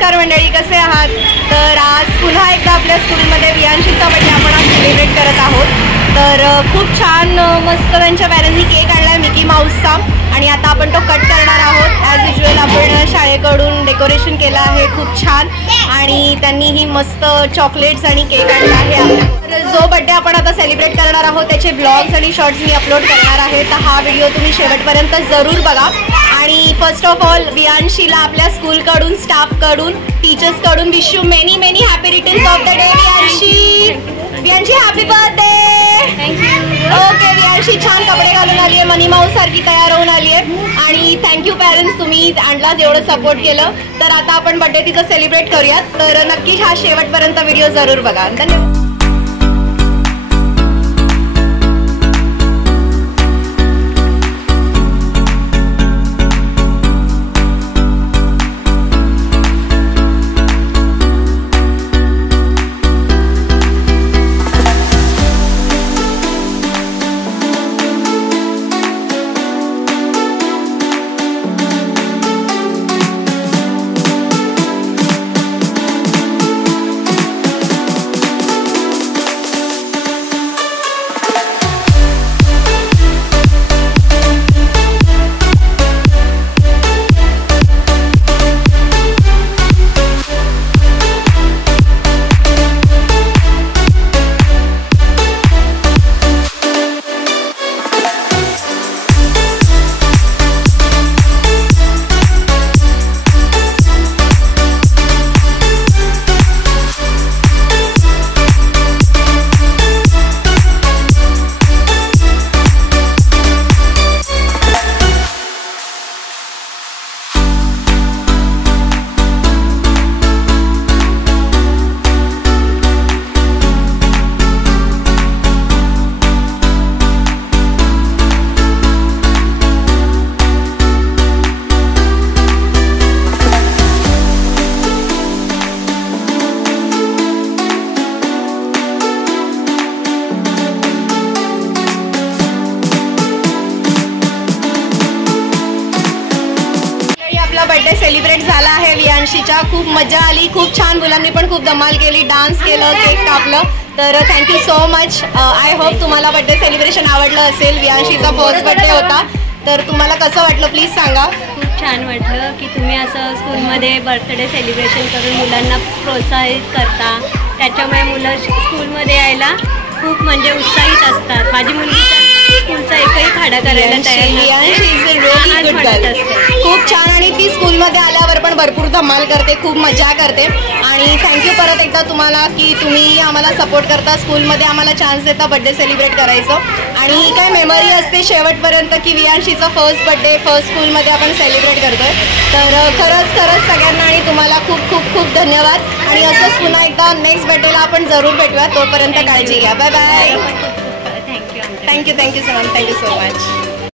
नमस्कार मंडळी, कसे आहात? तर आज पुन्हा एकदा आपल्या स्कूलमध्ये वियांशीचा बर्थडे आपण आज सेलिब्रेट करत आहोत। तर खूप छान मस्त त्यांच्या पॅरेंट्सनी केक आणला आहे मिकी माऊसचा आणि आता आपण तो कट करणार आहोत। ॲज युजल आपण शाळेकडून डेकोरेशन केलं आहे खूप छान आणि त्यांनी ही मस्त चॉकलेट्स आणि केक आणला आहे। तर जो बर्थडे आपण आता सेलिब्रेट करणार आहोत त्याचे ब्लॉग्स आणि शॉर्ट्स मी अपलोड करणार आहे, तर हा व्हिडिओ तुम्ही शेवटपर्यंत जरूर बघा। आणि फर्स्ट ऑफ ऑल वियांशीला आपल्या स्कूलकडून, स्टाफकडून, टीचर्सकडून wish you many many happy returns of the day Viyanshi. Viyanshi happy birthday. Thank you. Okay, Viyanshi छान कपडे घालून आली आहे, मनी माऊस सारखी तयार होऊन आली आहे आणि थँक्यू पॅरेंट्स, तुम्ही आणला जेवढं सपोर्ट केलं। तर आता आपण बर्थडे तिचं सेलिब्रेट करूयात, तर नक्कीच हा शेवटपर्यंत व्हिडिओ जरूर बघा। धन्यवाद। बर्थडे सेलिब्रेट झाला आहे वियांशीचा, खूप मजा आली, खूप छान, मुलांनी पण खूप धमाल केली, डान्स केलं, केक कापलं। तर thank you so much. I hope तुम्हाला बर्थडे सेलिब्रेशन आवडलं असेल। वियांशीचा फर्स्ट बर्थडे होता, तर तुम्हाला कसं वाटलं प्लीज सांगा। खूप छान वाटलं की तुम्ही असं स्कूलमध्ये बर्थडे सेलिब्रेशन करून मुलांना प्रोत्साहित करता, त्याच्यामुळे मुलं स्कूलमध्ये यायला खूप म्हणजे उत्साहित असतात। माझी मुलगी तर स्कूलचा एकही खाडा करायला तयार नाही, खूप छान, आणि ती स्कूलमध्ये आल्यावर पण भरपूर धमाल करते, खूप मजा करते। आणि थँक्यू परत एकदा तुम्हाला की तुम्ही आम्हाला सपोर्ट करता, स्कूलमध्ये आम्हाला चान्स देता बर्थडे सेलिब्रेट करायचं। आणि ही काय मेमरी असते शेवटपर्यंत की वियांशीचा फर्स्ट बर्थडे फर्स्ट स्कूलमध्ये आपण सेलिब्रेट करतोय। तर खरंच सगळ्यांना आणि तुम्हाला खूप खूप खूप धन्यवाद आणि असंच पुन्हा एकदा नेक्स्ट बर्थडेला आपण जरूर भेटूया। तोपर्यंत काळजी घ्या, bye bye. Thank you so much.